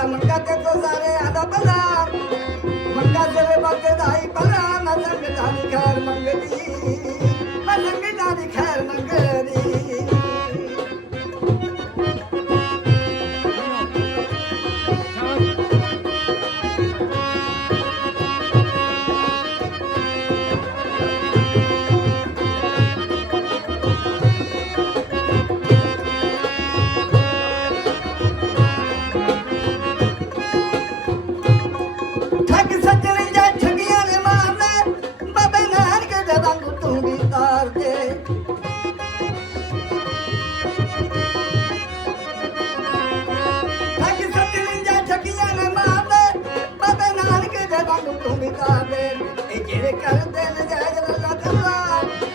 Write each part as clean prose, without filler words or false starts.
आता मंगा त्याचं सारे आला बला मंगा जरे बघते दाई बला ना संगतानी खैर मंगली ना संगतानी खैर मंगली ठग सजने जा ठगियां ने मारने बाबे नान के रंग तू भी तार दे ठग सजने जा ठगियां ने मारने बाबे नान के रंग तू भी तार दे ए जेड़े कर दे न जाज रल्ला थल्ला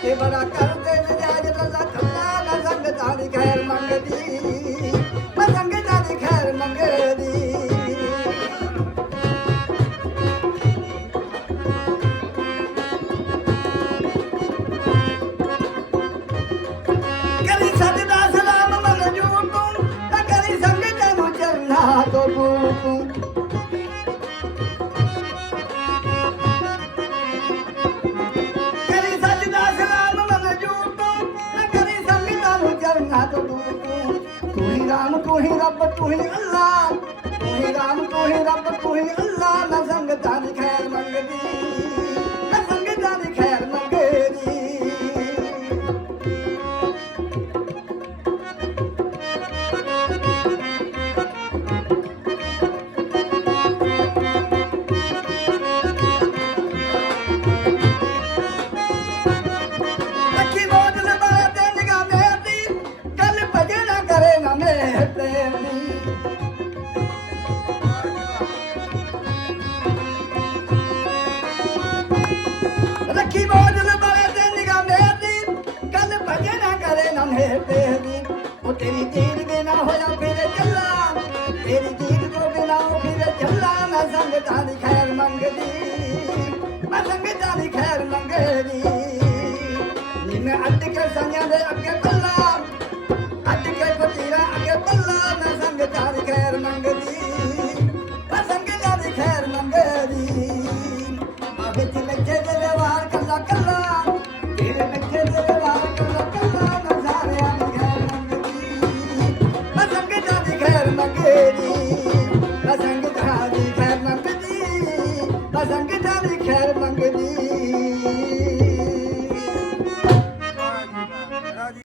ए बड़ा कर दे न जाज रल्ला थल्ला ना संग तारी खैर मंगदी ना संग तारी खैर मंगदी करी सजदा सलाम मन जूटू ना करी संगत नु चरना तो बूटू करी सजदा सलाम मन जूटू ना करी संगत नु चरना तो बूटू तू ही राम तू ही रब तू ही अल्लाह तू ही राम तू ही रब तू ही अल्लाह ना संगत नी खैर मंगदी ना संगत नी खैर मंगदी लखी बोझल बड़े ते निगाह मेहरदी कल भजे ना करे ना मेहर प्रेम दी लखी बोझल बड़े ते निगाह मेहरदी कल भजे ना करे ना मेहर प्रेम दी ओ तेरी दीद बिना होया फिर चला तेरी दीद तो बिना हो फिर चला ना संग तारी खैर मंगदी ना संग तारी खैर मंगदी मैं अट के संगा दे अगे बल्ला अट के फतीरा अगे बल्ला ना संग तारी खैर मंगदी ना संग तारी खैर मंगदी आगे चिलके दे वार कल्ला कल्ला तेरे बच्चे दे वार कल्ला कल्ला ना सारे आनी खैर मंगदी ना संग तारी खैर मंगदी ना संग तारी खैर मंगदी ना संग तारी खैर मंगदी